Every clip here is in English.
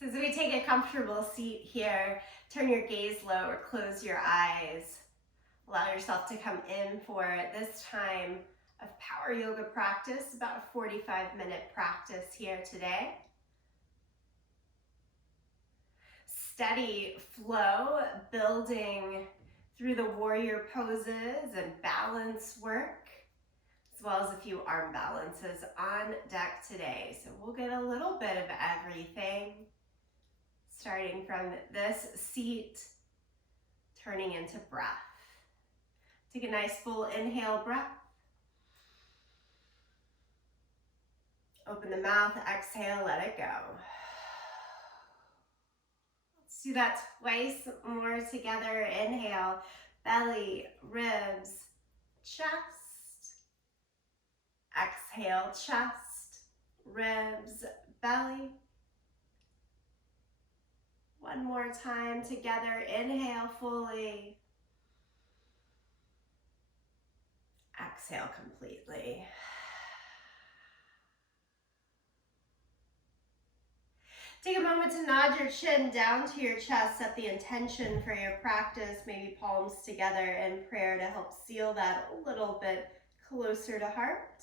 So as we take a comfortable seat here, turn your gaze low or close your eyes. Allow yourself to come in for this time of power yoga practice, about a 45-minute practice here today. Steady flow, building through the warrior poses and balance work, as well as a few arm balances on deck today. So we'll get a little bit of everything, starting from this seat, turning into breath. Take a nice full inhale breath. Open the mouth, exhale, let it go. Let's do that twice more together. Inhale, belly, ribs, chest. Exhale, chest, ribs, belly. One more time together. Inhale fully. Exhale completely. Take a moment to nod your chin down to your chest. Set the intention for your practice, maybe palms together in prayer to help seal that a little bit closer to heart.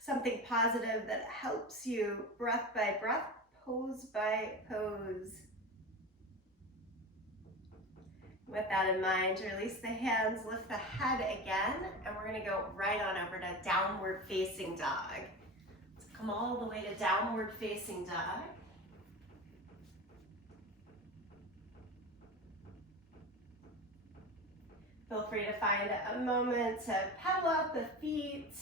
Something positive that helps you breath by breath, pose by pose. With that in mind, release the hands, lift the head again, and we're gonna go right on over to downward facing dog. So come all the way to downward facing dog. Feel free to find a moment to pedal out the feet.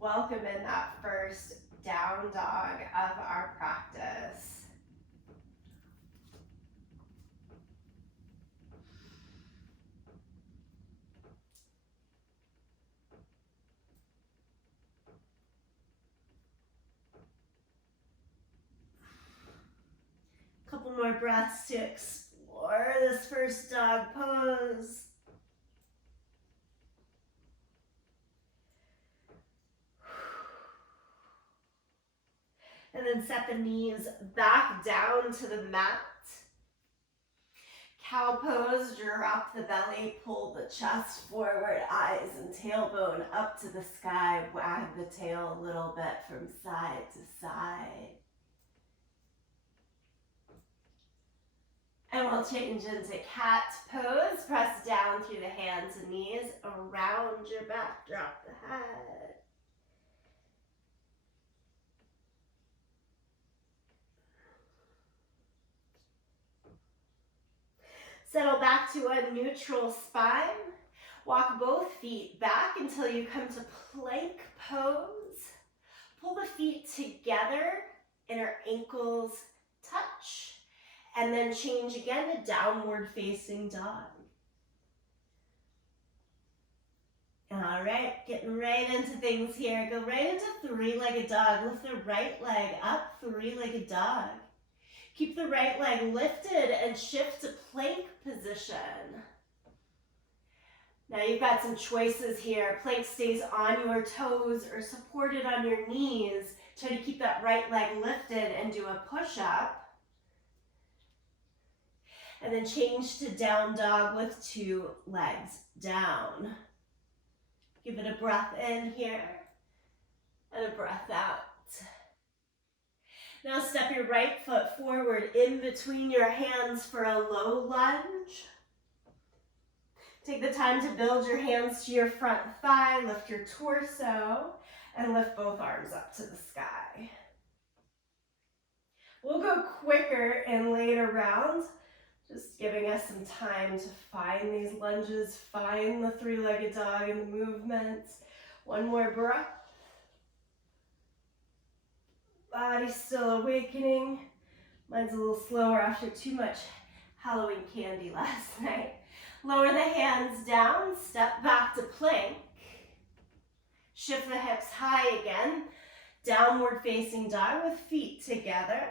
Welcome in that first down dog of our practice. Couple more breaths to explore this first dog pose. And then set the knees back down to the mat. Cow pose, drop the belly, pull the chest forward, eyes and tailbone up to the sky. Wag the tail a little bit from side to side. And we'll change into cat pose. Press down through the hands and knees, around your back, drop the head. Settle back to a neutral spine. Walk both feet back until you come to plank pose. Pull the feet together, inner ankles touch, and then change again to downward facing dog. All right, getting right into things here. Go right into three-legged dog. Lift the right leg up, three-legged dog. Keep the right leg lifted and shift to plank position. Now you've got some choices here. Plank stays on your toes or supported on your knees. Try to keep that right leg lifted and do a push-up. And then change to down dog with two legs down. Give it a breath in here and a breath out. Now step your right foot forward in between your hands for a low lunge. Take the time to build your hands to your front thigh, lift your torso, and lift both arms up to the sky. We'll go quicker in later rounds, just giving us some time to find these lunges, find the three-legged dog and the movements. One more breath. Body's still awakening. Mine's a little slower after too much Halloween candy last night. Lower the hands down, step back to plank. Shift the hips high again. Downward facing dog with feet together.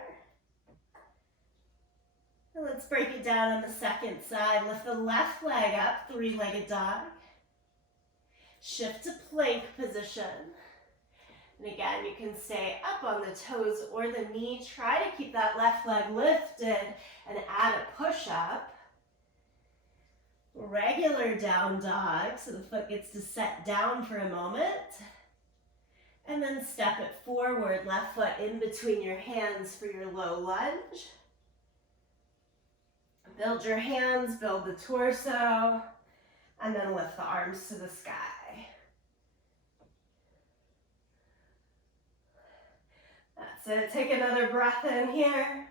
And let's break it down on the second side. Lift the left leg up, three-legged dog. Shift to plank position. And again, you can stay up on the toes or the knee. Try to keep that left leg lifted and add a push-up. Regular down dog, so the foot gets to set down for a moment. And then step it forward, left foot in between your hands for your low lunge. Build your hands, build the torso, and then lift the arms to the sky. That's it. Take another breath in here.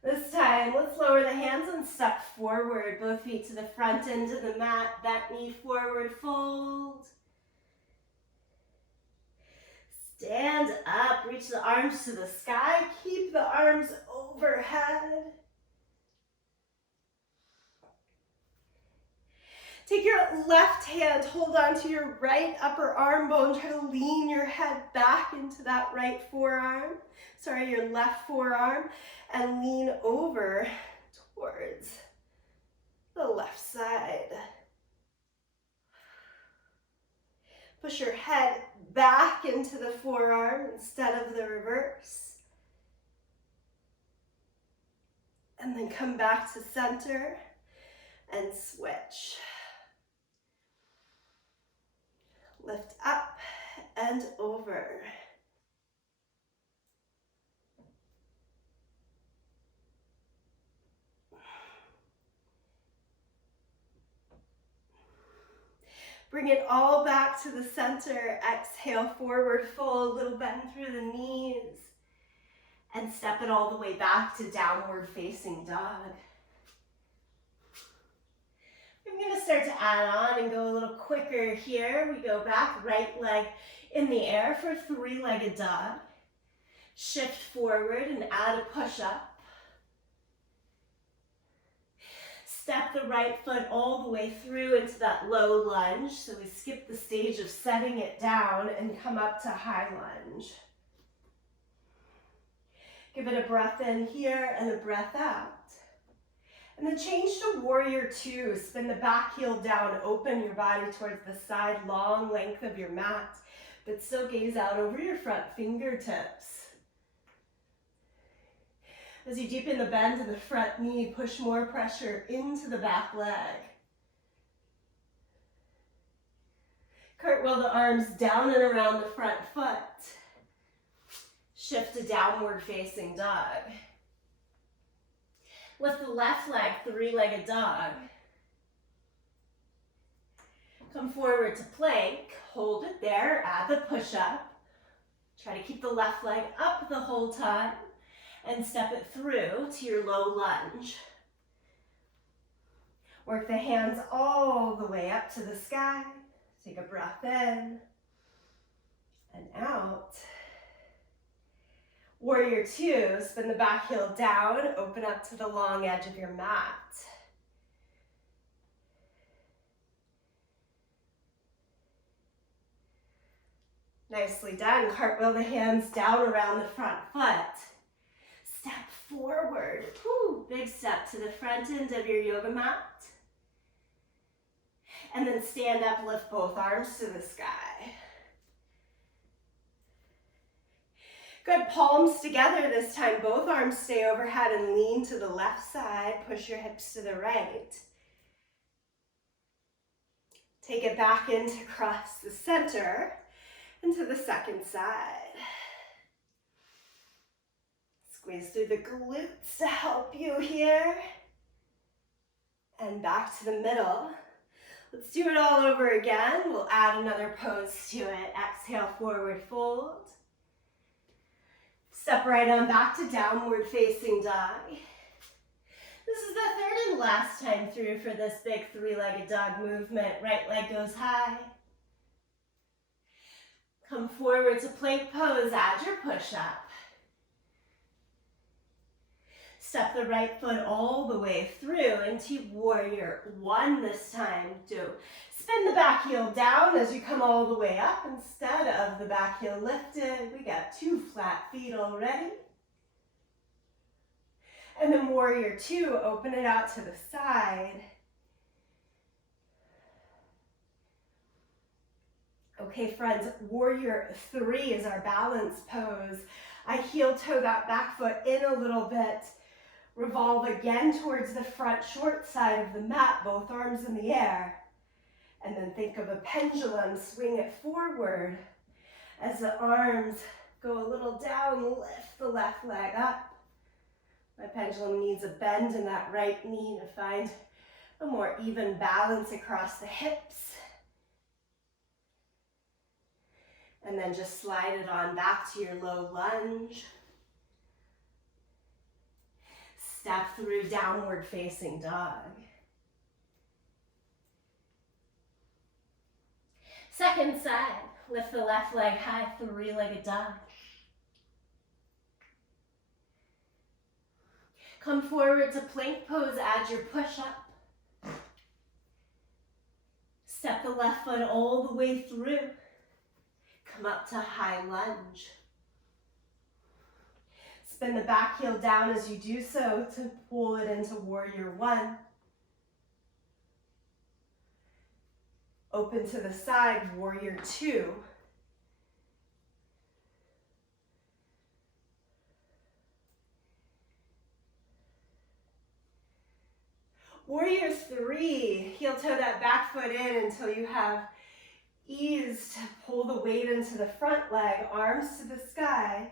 This time, let's lower the hands and step forward. Both feet to the front end of the mat. Bent knee forward, fold. Stand up, reach the arms to the sky. Keep the arms overhead. Take your left hand, hold on to your right upper arm bone. Try to lean your head back into that right forearm. Sorry, your left forearm. And lean over towards the left side. Push your head back into the forearm instead of the reverse. And then come back to center and switch. Lift up and over. Bring it all back to the center. Exhale, forward fold, little bend through the knees. And step it all the way back to downward facing dog. I'm going to start to add on and go a little quicker here. We go back, right leg in the air for three-legged dog. Shift forward and add a push-up. Step the right foot all the way through into that low lunge. So we skip the stage of setting it down and come up to high lunge. Give it a breath in here and a breath out. And then change to warrior two. Spin the back heel down, open your body towards the side, long length of your mat, but still gaze out over your front fingertips. As you deepen the bend in the front knee, push more pressure into the back leg. Cartwheel the arms down and around the front foot. Shift to downward facing dog. Lift the left leg, three-legged dog. Come forward to plank, hold it there, add the push-up. Try to keep the left leg up the whole time. And step it through to your low lunge. Work the hands all the way up to the sky. Take a breath in and out. Warrior two, spin the back heel down, open up to the long edge of your mat. Nicely done. Cartwheel the hands down around the front foot. Step forward. Woo, big step to the front end of your yoga mat. And then stand up, lift both arms to the sky. Good, palms together this time. Both arms stay overhead and lean to the left side. Push your hips to the right. Take it back in to cross the center and to the second side. Squeeze through the glutes to help you here. And back to the middle. Let's do it all over again. We'll add another pose to it. Exhale, forward fold. Step right on back to downward facing dog. This is the third and last time through for this big three-legged dog movement. Right leg goes high. Come forward to plank pose, add your push-up. Step the right foot all the way through into warrior one this time. Do spin the back heel down as you come all the way up. Instead of the back heel lifted, we got two flat feet already. And then warrior two, open it out to the side. Okay, friends, warrior 3 is our balance pose. I heel toe that back foot in a little bit. Revolve again towards the front short side of the mat, both arms in the air. And then think of a pendulum, swing it forward. As the arms go a little down, lift the left leg up. My pendulum needs a bend in that right knee to find a more even balance across the hips. And then just slide it on back to your low lunge. Step through downward facing dog. Second side, lift the left leg high, three-legged dog. Come forward to plank pose, add your push-up. Step the left foot all the way through. Come up to high lunge. Spin the back heel down as you do so to pull it into warrior 1. Open to the side, warrior 2. Warrior 3, heel toe that back foot in until you have ease to pull the weight into the front leg, arms to the sky,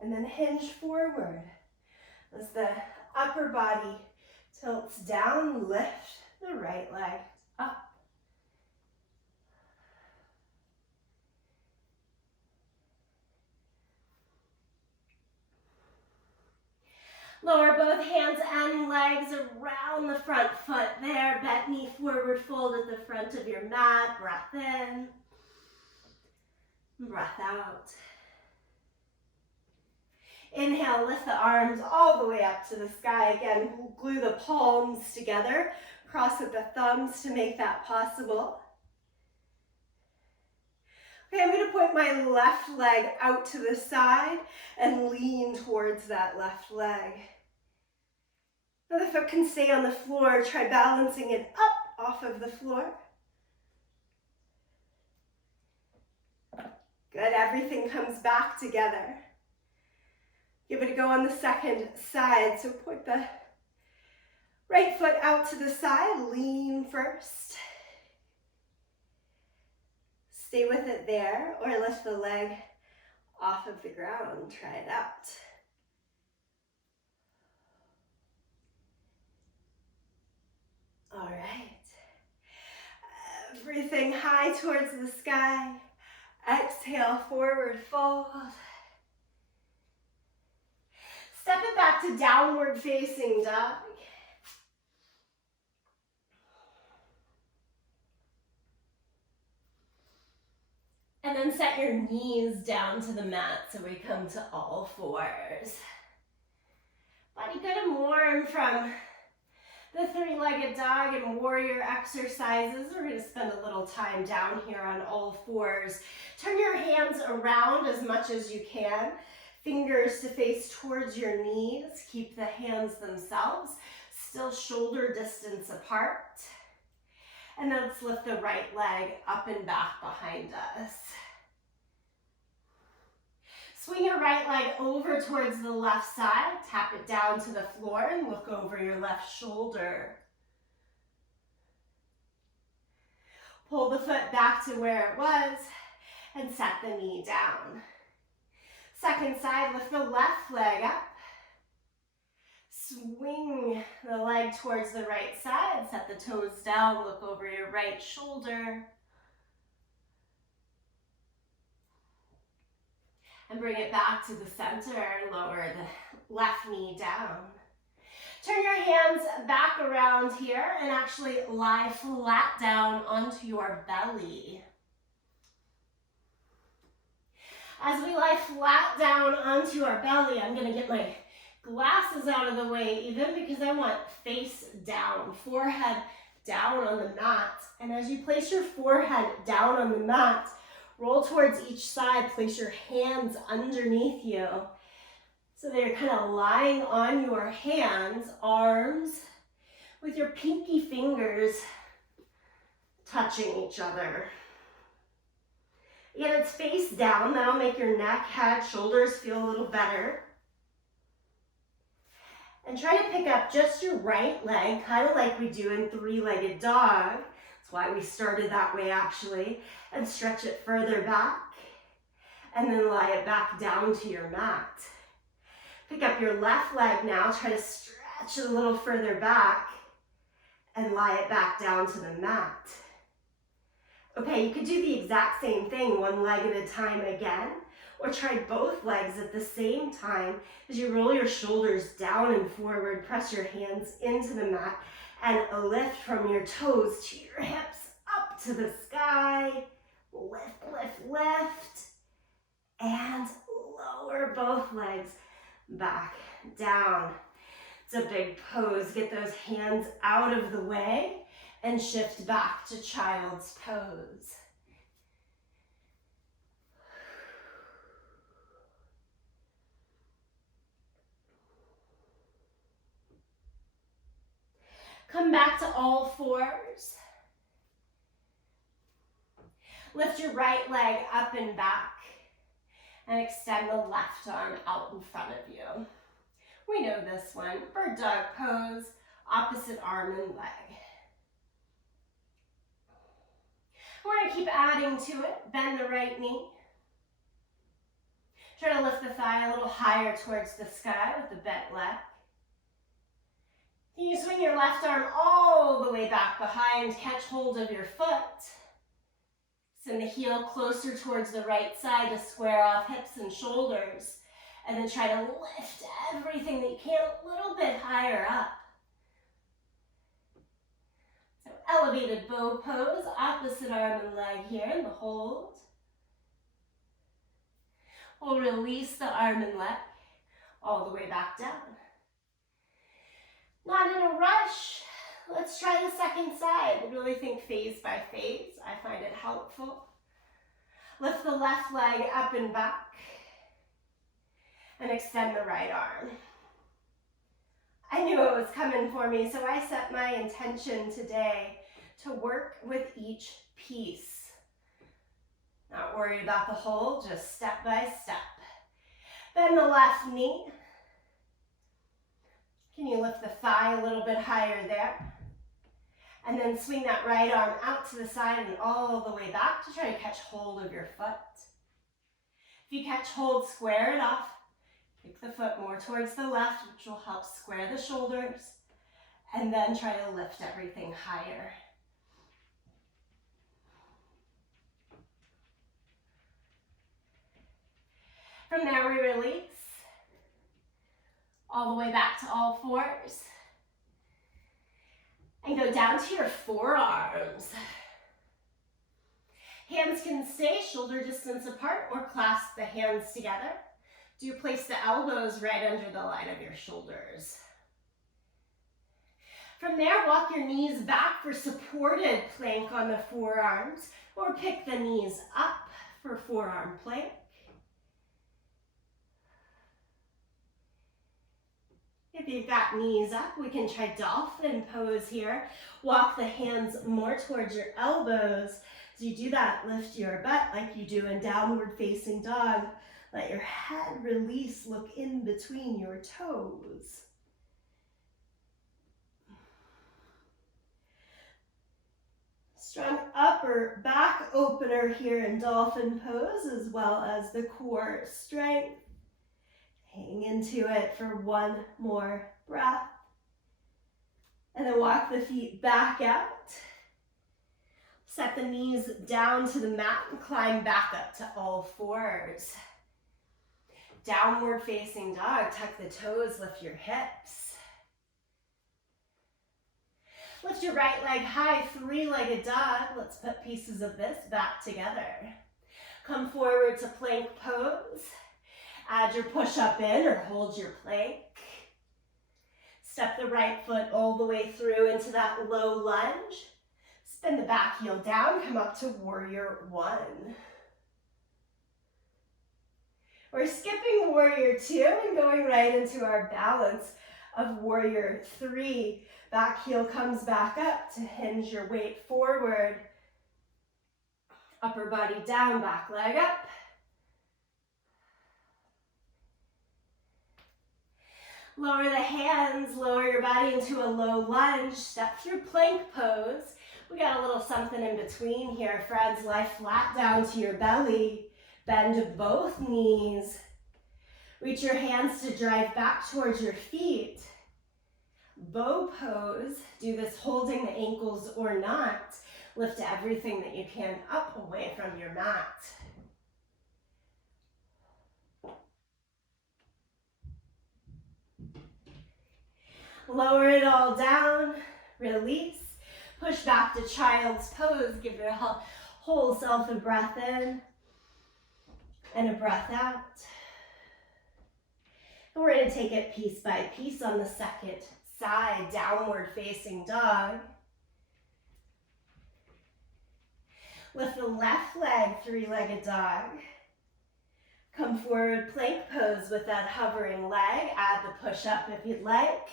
and then hinge forward. As the upper body tilts down, lift the right leg up. Lower both hands and legs around the front foot there. Bent knee forward, fold at the front of your mat. Breath in. Breath out. Inhale, lift the arms all the way up to the sky. Again, glue the palms together. Cross at the thumbs to make that possible. Okay, I'm going to point my left leg out to the side and lean towards that left leg. Now the foot can stay on the floor. Try balancing it up off of the floor. Good, everything comes back together. Give it a go on the second side. So point the right foot out to the side, lean first. Stay with it there, or lift the leg off of the ground. Try it out. All right. Everything high towards the sky. Exhale, forward fold. Step it back to downward facing dog. And then set your knees down to the mat so we come to all fours. Body good and warm from the three-legged dog and warrior exercises. We're going to spend a little time down here on all fours. Turn your hands around as much as you can. Fingers to face towards your knees. Keep the hands themselves still shoulder distance apart. And then let's lift the right leg up and back behind us. Swing your right leg over towards the left side. Tap it down to the floor and look over your left shoulder. Pull the foot back to where it was and set the knee down. Second side, lift the left leg up. Swing the leg towards the right side, set the toes down, look over your right shoulder. And bring it back to the center, lower the left knee down. Turn your hands back around here and actually lie flat down onto your belly. As we lie flat down onto our belly, I'm gonna get my glasses out of the way even because I want face down, forehead down on the mat. And as you place your forehead down on the mat, roll towards each side, place your hands underneath you. So they're kind of lying on your hands, arms, with your pinky fingers touching each other. Again, it's face down. That'll make your neck, head, shoulders feel a little better. And try to pick up just your right leg, kind of like we do in three-legged dog. That's why we started that way, actually. And stretch it further back. And then lie it back down to your mat. Pick up your left leg now. Try to stretch it a little further back. And lie it back down to the mat. Okay, you could do the exact same thing, one leg at a time again, or try both legs at the same time as you roll your shoulders down and forward, press your hands into the mat, and lift from your toes to your hips, up to the sky. Lift, lift, lift, and lower both legs back down. It's a big pose. Get those hands out of the way and shift back to child's pose. Come back to all fours. Lift your right leg up and back and extend the left arm out in front of you. We know this one. Bird dog pose, opposite arm and leg. We're going to keep adding to it. Bend the right knee. Try to lift the thigh a little higher towards the sky with the bent leg. You swing your left arm all the way back behind. Catch hold of your foot. Send the heel closer towards the right side to square off hips and shoulders. And then try to lift everything that you can a little bit higher up. So elevated bow pose, opposite arm and leg here in the hold. We'll release the arm and leg all the way back down. Not in a rush. Let's try the second side. Really think phase by phase. I find it helpful. Lift the left leg up and back. And extend the right arm. I knew it was coming for me, so I set my intention today to work with each piece. Not worried about the whole, just step by step. Bend the left knee. Can you lift the thigh a little bit higher there? And then swing that right arm out to the side and all the way back to try to catch hold of your foot. If you catch hold, square it off. Kick the foot more towards the left, which will help square the shoulders. And then try to lift everything higher. From there, we release. All the way back to all fours. And go down to your forearms. Hands can stay shoulder distance apart or clasp the hands together. Do place the elbows right under the line of your shoulders. From there, walk your knees back for supported plank on the forearms, or pick the knees up for forearm plank. If you've got knees up, we can try dolphin pose here. Walk the hands more towards your elbows. As you do that, lift your butt like you do in downward facing dog. Let your head release, look in between your toes. Strong upper back opener here in dolphin pose, as well as the core strength. Hang into it for one more breath. And then walk the feet back out. Set the knees down to the mat and climb back up to all fours. Downward facing dog, tuck the toes, lift your hips. Lift your right leg high, three-legged dog. Let's put pieces of this back together. Come forward to plank pose. Add your push-up in or hold your plank. Step the right foot all the way through into that low lunge. Spin the back heel down, come up to warrior one. We're skipping warrior two and going right into our balance of warrior three. Back heel comes back up to hinge your weight forward. Upper body down, back leg up. Lower the hands, lower your body into a low lunge. Step through plank pose. We got a little something in between here, friends. Lie flat down to your belly. Bend both knees. Reach your hands to drive back towards your feet. Bow pose. Do this holding the ankles or not. Lift everything that you can up away from your mat. Lower it all down. Release. Push back to child's pose. Give your whole self a breath in and a breath out. And we're going to take it piece by piece on the second side. Downward facing dog. Lift the left leg, three-legged dog. Come forward, plank pose with that hovering leg. Add the push-up if you'd like.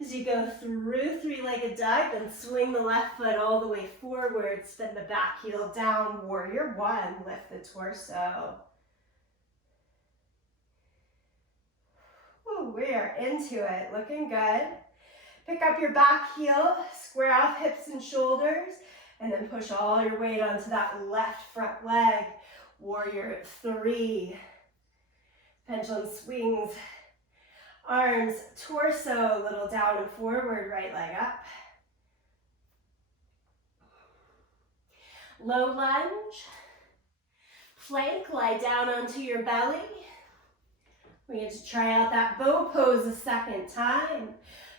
As you go through three-legged dog, then swing the left foot all the way forward. Spin the back heel down. Warrior one. Lift the torso. Ooh, we are into it. Looking good. Pick up your back heel, square off hips and shoulders, and then push all your weight onto that left front leg. Warrior three. Pendulum swings. Arms, torso, a little down and forward, right leg up. Low lunge. Plank, lie down onto your belly. We get to try out that bow pose a second time.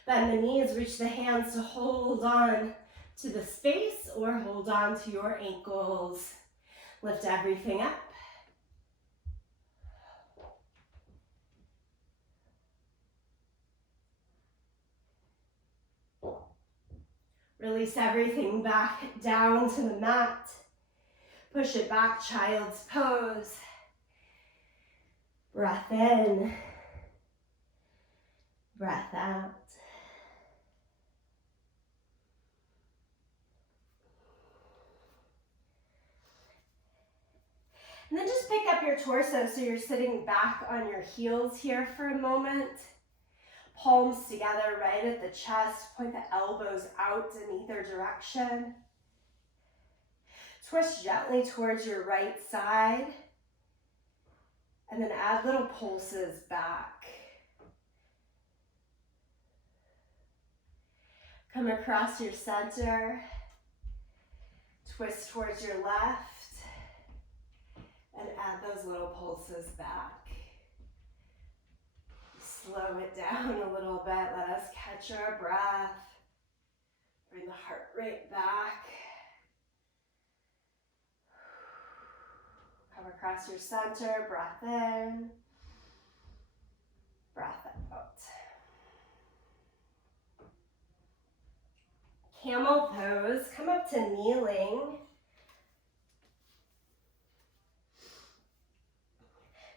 Bend the knees, reach the hands to hold on to the space or hold on to your ankles. Lift everything up. Release everything back down to the mat. Push it back, child's pose. Breath in. Breath out. And then just pick up your torso so you're sitting back on your heels here for a moment. Palms together right at the chest. Point the elbows out in either direction. Twist gently towards your right side. And then add little pulses back. Come across your center. Twist towards your left. And add those little pulses back. Slow it down a little bit. Let us catch our breath. Bring the heart rate back. Come across your center. Breath in. Breath out. Camel pose. Come up to kneeling.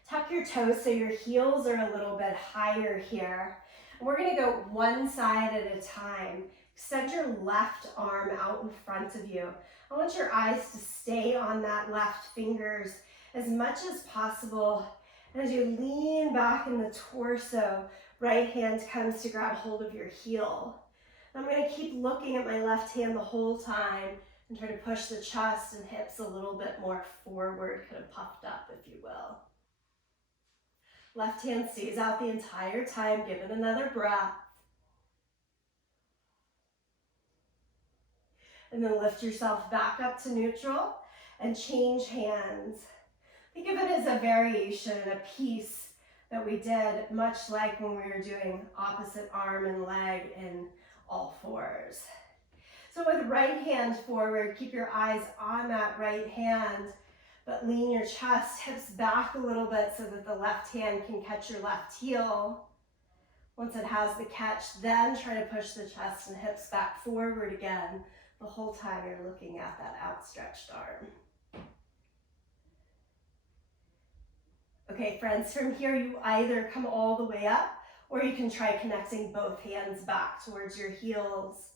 Tuck your toes so your heels are a little bit higher here. And we're going to go one side at a time. Extend your left arm out in front of you. I want your eyes to stay on that left fingers as much as possible. And as you lean back in the torso, right hand comes to grab hold of your heel. I'm going to keep looking at my left hand the whole time and try to push the chest and hips a little bit more forward, kind of puffed up, if you will. Left hand stays out the entire time. Give it another breath. And then lift yourself back up to neutral and change hands. Think of it as a variation, a piece that we did, much like when we were doing opposite arm and leg in all fours. So with right hand forward, keep your eyes on that right hand, but lean your chest, hips back a little bit so that the left hand can catch your left heel. Once it has the catch, then try to push the chest and hips back forward again the whole time you're looking at that outstretched arm. Okay, friends, from here you either come all the way up or you can try connecting both hands back towards your heels.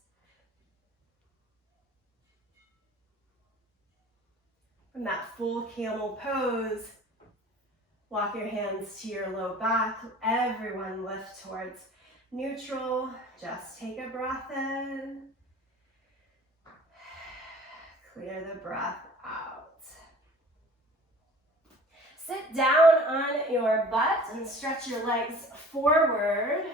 From that full camel pose, walk your hands to your low back. Everyone lift towards neutral. Just take a breath in. Clear the breath out. Sit down on your butt and stretch your legs forward.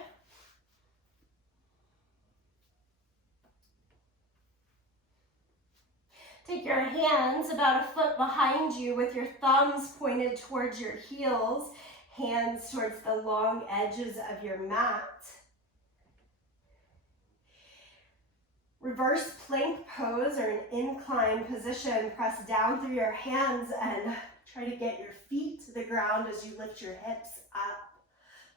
Take your hands about a foot behind you with your thumbs pointed towards your heels, hands towards the long edges of your mat. Reverse plank pose or an incline position. Press down through your hands and try to get your feet to the ground as you lift your hips up.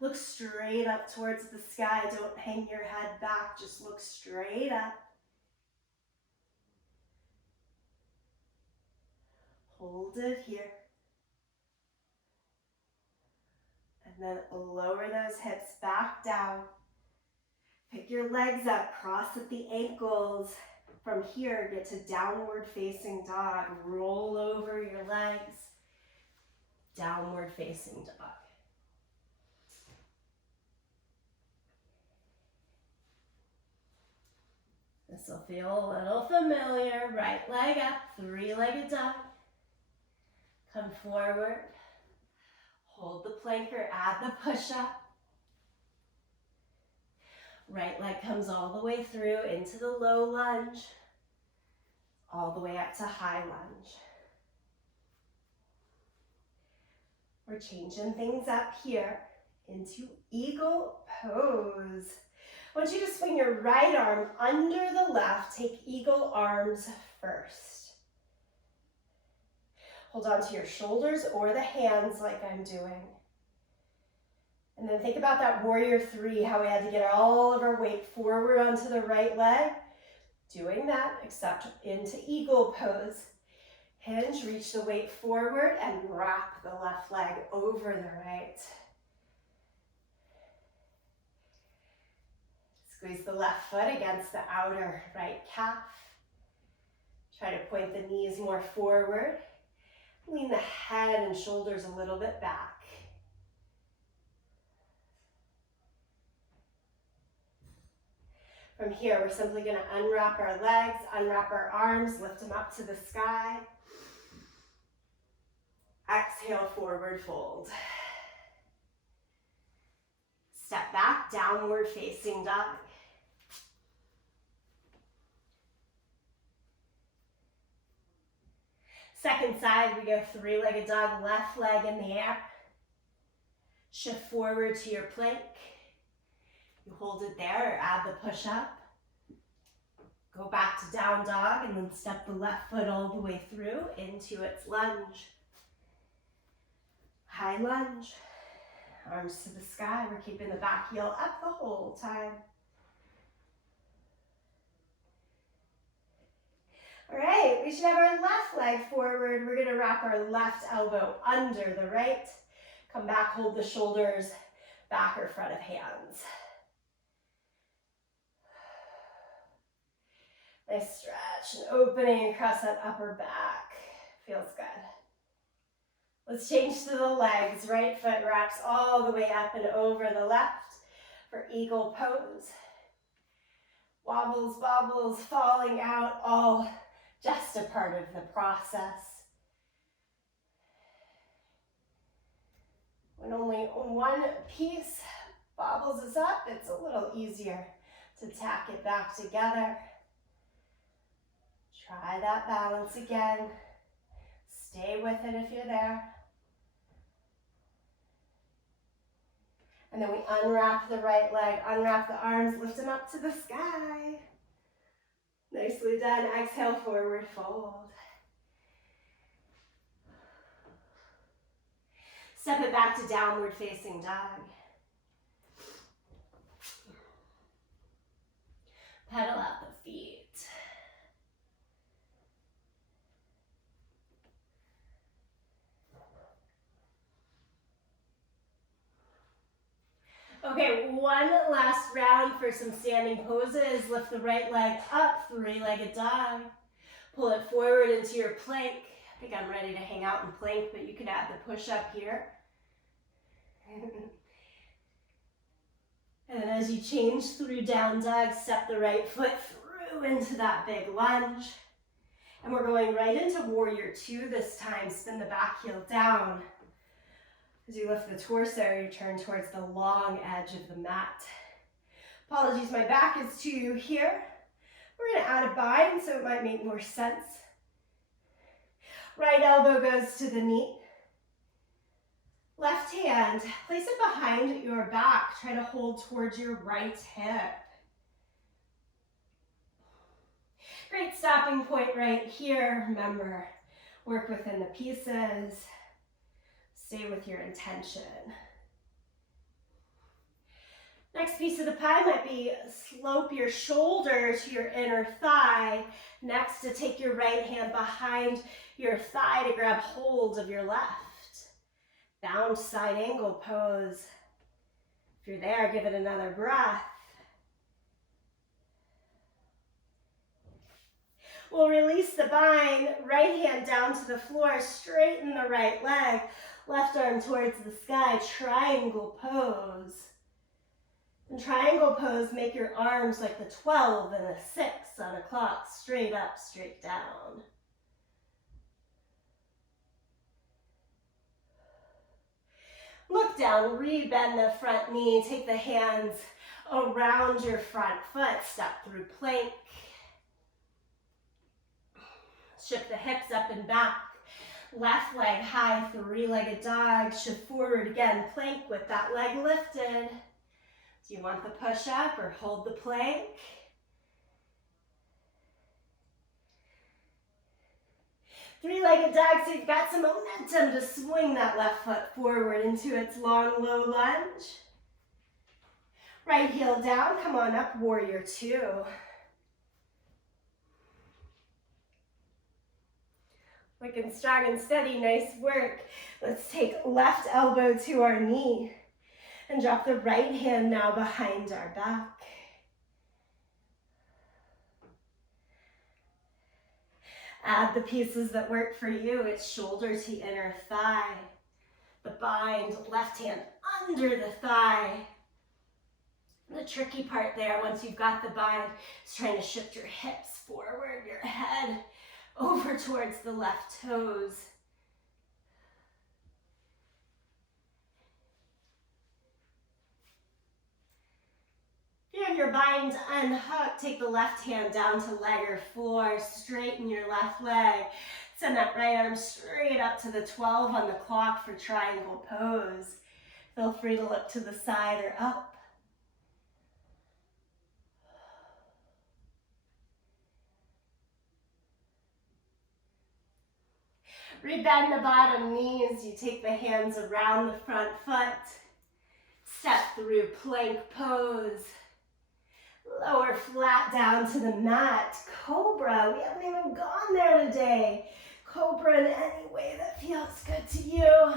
Look straight up towards the sky. Don't hang your head back. Just look straight up. Hold it here. And then lower those hips back down. Pick your legs up, cross at the ankles. From here, get to downward facing dog. Roll over your legs. Downward facing dog. This will feel a little familiar. Right leg up, three-legged dog. Come forward. Hold the plank or add the push-up. Right leg comes all the way through into the low lunge, all the way up to high lunge. We're changing things up here into eagle pose. I want you to swing your right arm under the left. Take eagle arms first. Hold on to your shoulders or the hands like I'm doing. And then think about that warrior three, how we had to get all of our weight forward onto the right leg. Doing that, except into eagle pose. Hinge, reach the weight forward and wrap the left leg over the right. Squeeze the left foot against the outer right calf. Try to point the knees more forward. Lean the head and shoulders a little bit back. From here, we're simply going to unwrap our legs, unwrap our arms, lift them up to the sky. Exhale, forward fold. Step back, downward facing dog. Second side, we go three-legged dog, left leg in the air. Shift forward to your plank. You hold it there or add the push-up. Go back to down dog and then step the left foot all the way through into its lunge. High lunge. Arms to the sky. We're keeping the back heel up the whole time. All right, we should have our left leg forward. We're going to wrap our left elbow under the right. Come back, hold the shoulders back or front of hands. Nice stretch and opening across that upper back. Feels good. Let's change to the legs. Right foot wraps all the way up and over the left for eagle pose. Wobbles, bobbles, falling out, all just a part of the process. When only one piece bobbles us up, it's a little easier to tack it back together. Try that balance again. Stay with it if you're there. And then we unwrap the right leg, unwrap the arms, lift them up to the sky. Nicely done. Exhale, forward fold. Step it back to downward facing dog. Pedal out the feet. Okay, one last round for some standing poses. Lift the right leg up, three-legged dog. Pull it forward into your plank. I think I'm ready to hang out in plank, but you could add the push-up here. And as you change through down dog, step the right foot through into that big lunge. And we're going right into warrior two this time. Spin the back heel down. As you lift the torso, you turn towards the long edge of the mat. Apologies, my back is to you here. We're going to add a bind so it might make more sense. Right elbow goes to the knee. Left hand, place it behind your back. Try to hold towards your right hip. Great stopping point right here. Remember, work within the pieces. Stay with your intention. Next piece of the pie might be slope your shoulder to your inner thigh. Next, to take your right hand behind your thigh to grab hold of your left. Bound side angle pose. If you're there, give it another breath. We'll release the bind, right hand down to the floor, straighten the right leg, left arm towards the sky, triangle pose. In triangle pose, make your arms like the 12 and a 6 on a clock, straight up, straight down. Look down, re-bend the front knee, take the hands around your front foot, step through plank. Shift the hips up and back. Left leg high, three-legged dog. Shift forward again, plank with that leg lifted. Do you want the push-up or hold the plank? Three-legged dog, so you've got some momentum to swing that left foot forward into its long, low lunge. Right heel down, come on up, warrior two. Looking strong and steady, nice work. Let's take left elbow to our knee and drop the right hand now behind our back. Add the pieces that work for you. It's shoulder to inner thigh. The bind, left hand under the thigh. The tricky part there, once you've got the bind, is trying to shift your hips forward, your head over towards the left toes. If you have your bind unhooked, take the left hand down to leg or floor, straighten your left leg. Send that right arm straight up to the 12 on the clock for triangle pose. Feel free to look to the side or up. Rebend the bottom knees. You take the hands around the front foot. Step through plank pose. Lower flat down to the mat. Cobra. We haven't even gone there today. Cobra in any way that feels good to you.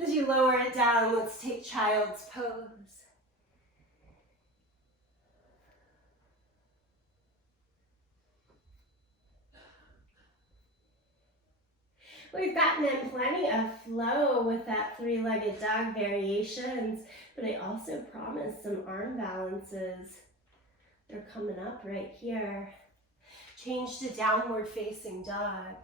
As you lower it down, let's take child's pose. We've gotten in plenty of flow with that three-legged dog variations, but I also promised some arm balances. They're coming up right here. Change to downward facing dog.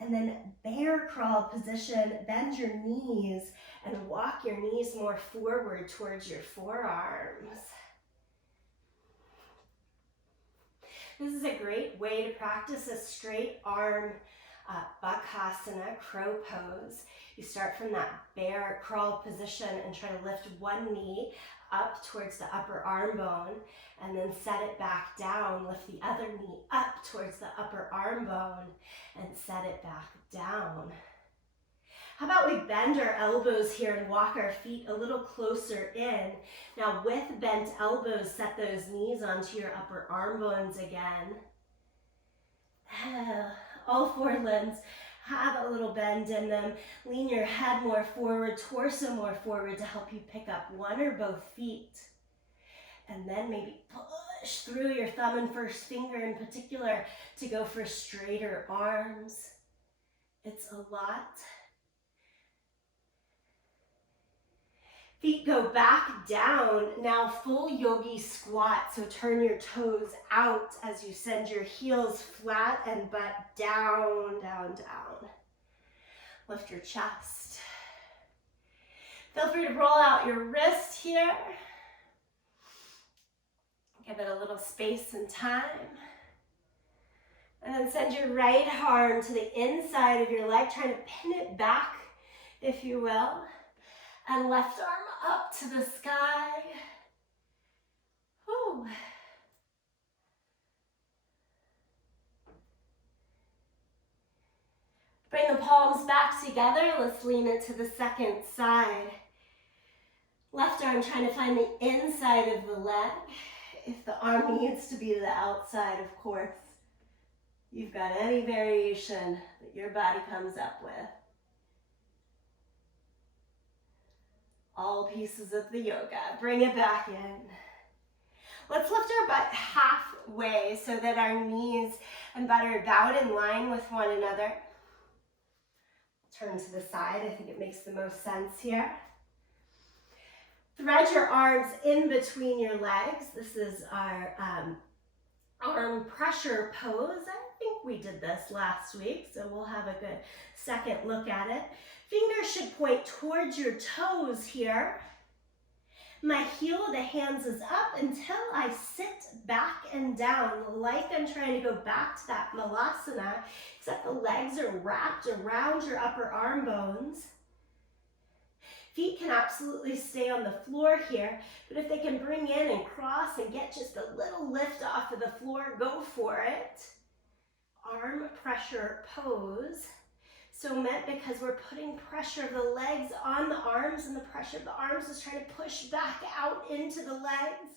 And then bear crawl position, bend your knees and walk your knees more forward towards your forearms. This is a great way to practice a straight arm bakasana, crow pose. You start from that bear crawl position and try to lift one knee up towards the upper arm bone and then set it back down. Lift the other knee up towards the upper arm bone and set it back down. How about we bend our elbows here and walk our feet a little closer in. Now with bent elbows, set those knees onto your upper arm bones again. All four limbs have a little bend in them. Lean your head more forward, torso more forward to help you pick up one or both feet. And then maybe push through your thumb and first finger in particular to go for straighter arms. It's a lot. Feet go back down. Now full yogi squat. So turn your toes out as you send your heels flat and butt down, down, down. Lift your chest. Feel free to roll out your wrist here. Give it a little space and time. And then send your right arm to the inside of your leg, trying to pin it back, if you will. And left arm up to the sky. Whew. Bring the palms back together. Let's lean into the second side. Left arm trying to find the inside of the leg. If the arm needs to be the outside, of course, you've got any variation that your body comes up with. All pieces of the yoga. Bring it back in. Let's lift our butt halfway so that our knees and butt are bowed in line with one another. Turn to the side. I think it makes the most sense here. Thread your arms in between your legs. This is our arm pressure pose. I think we did this last week, so we'll have a good second look at it. Fingers should point towards your toes here. My heel of the hands is up until I sit back and down, like I'm trying to go back to that malasana, except the legs are wrapped around your upper arm bones. Feet can absolutely stay on the floor here, but if they can bring in and cross and get just a little lift off of the floor, go for it. Arm pressure pose. So meant because we're putting pressure of the legs on the arms, and the pressure of the arms is trying to push back out into the legs.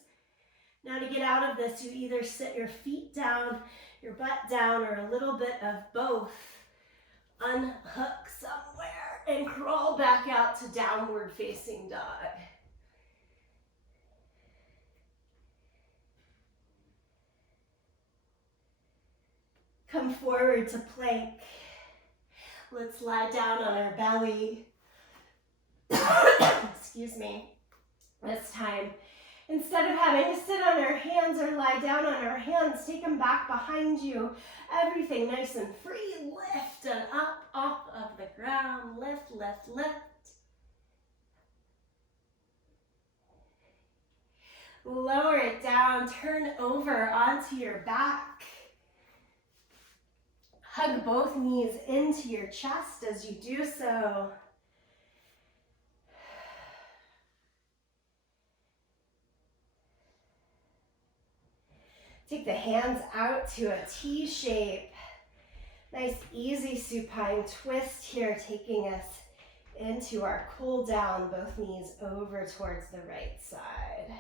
Now to get out of this, you either sit your feet down, your butt down, or a little bit of both. Unhook somewhere and crawl back out to downward facing dog. Come forward to plank. Let's lie down on our belly. Excuse me. This time, instead of having to sit on our hands or lie down on our hands, take them back behind you. Everything nice and free. Lift and up off of the ground. Lift, lift, lift. Lower it down. Turn over onto your back. Hug both knees into your chest as you do so. Take the hands out to a T shape. Nice easy supine twist here, taking us into our cool down, both knees over towards the right side.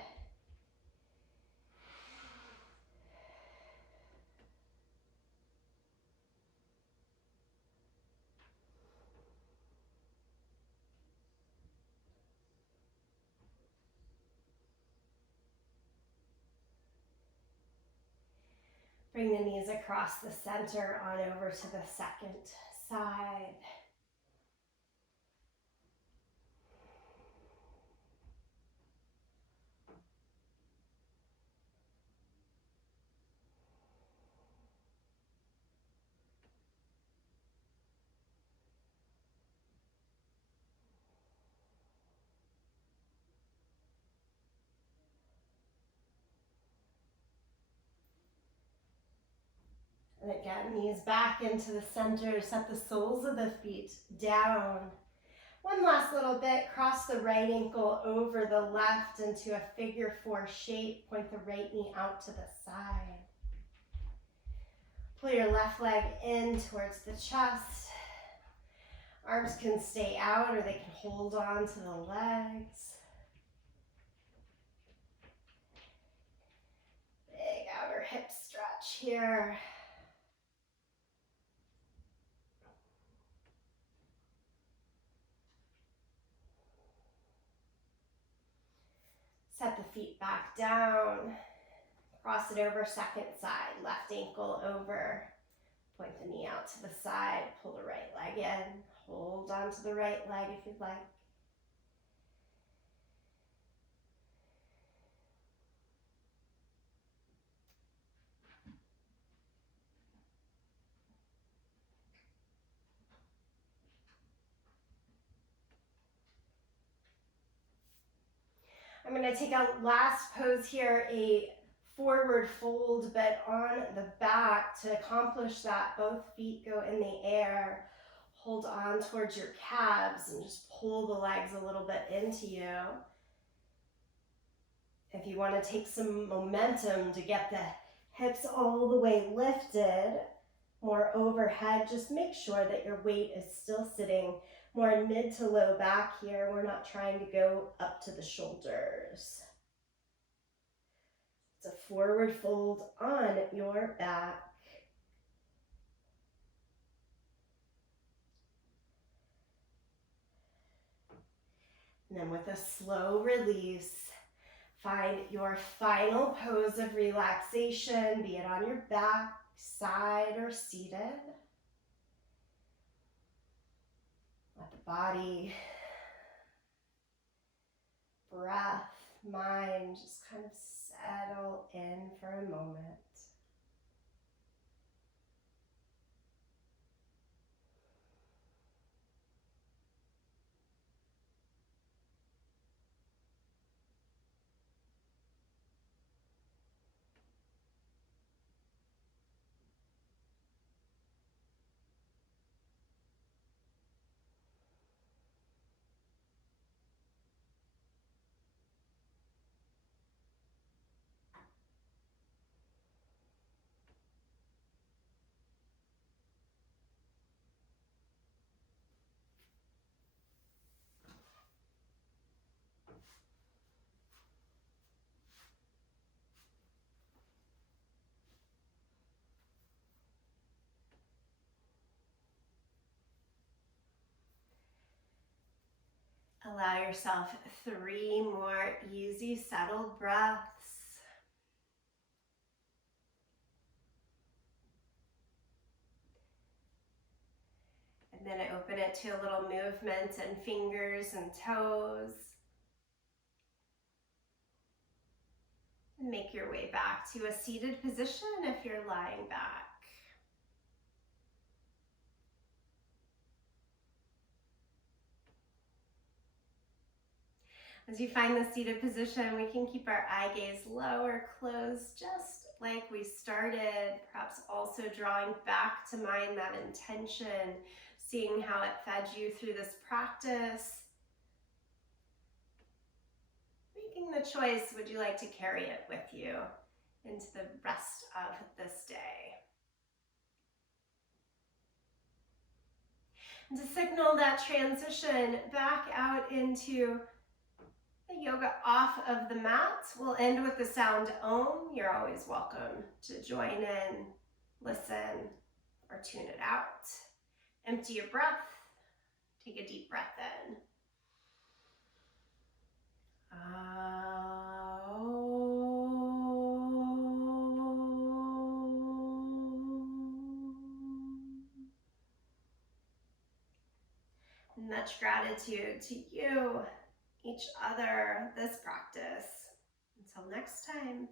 Bring the knees across the center on over to the second side. And again, knees back into the center, set the soles of the feet down. One last little bit, cross the right ankle over the left into a figure four shape. Point the right knee out to the side. Pull your left leg in towards the chest. Arms can stay out or they can hold on to the legs. Big outer hip stretch here. Set the feet back down. Cross it over, second side. Left ankle over. Point the knee out to the side. Pull the right leg in. Hold on to the right leg if you'd like. I'm going to take a last pose here, a forward fold, but on the back. To accomplish that, both feet go in the air. Hold on towards your calves and just pull the legs a little bit into you. If you want to take some momentum to get the hips all the way lifted, more overhead, just make sure that your weight is still sitting more in mid to low back here. We're not trying to go up to the shoulders. It's a forward fold on your back. And then with a slow release, find your final pose of relaxation, be it on your back, side, or seated. Let the body, breath, mind just kind of settle in for a moment. Allow yourself 3 more easy, settled breaths. And then open it to a little movement in fingers and toes. And make your way back to a seated position if you're lying back. As you find the seated position, we can keep our eye gaze low or closed, just like we started. Perhaps also drawing back to mind that intention, seeing how it fed you through this practice. Making the choice, would you like to carry it with you into the rest of this day? And to signal that transition back out into the yoga off of the mat, we'll end with the sound Om. You're always welcome to join in, listen, or tune it out. Empty your breath. Take a deep breath in. And much gratitude to you, each other, this practice. Until next time,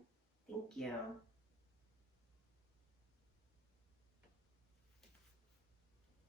thank you.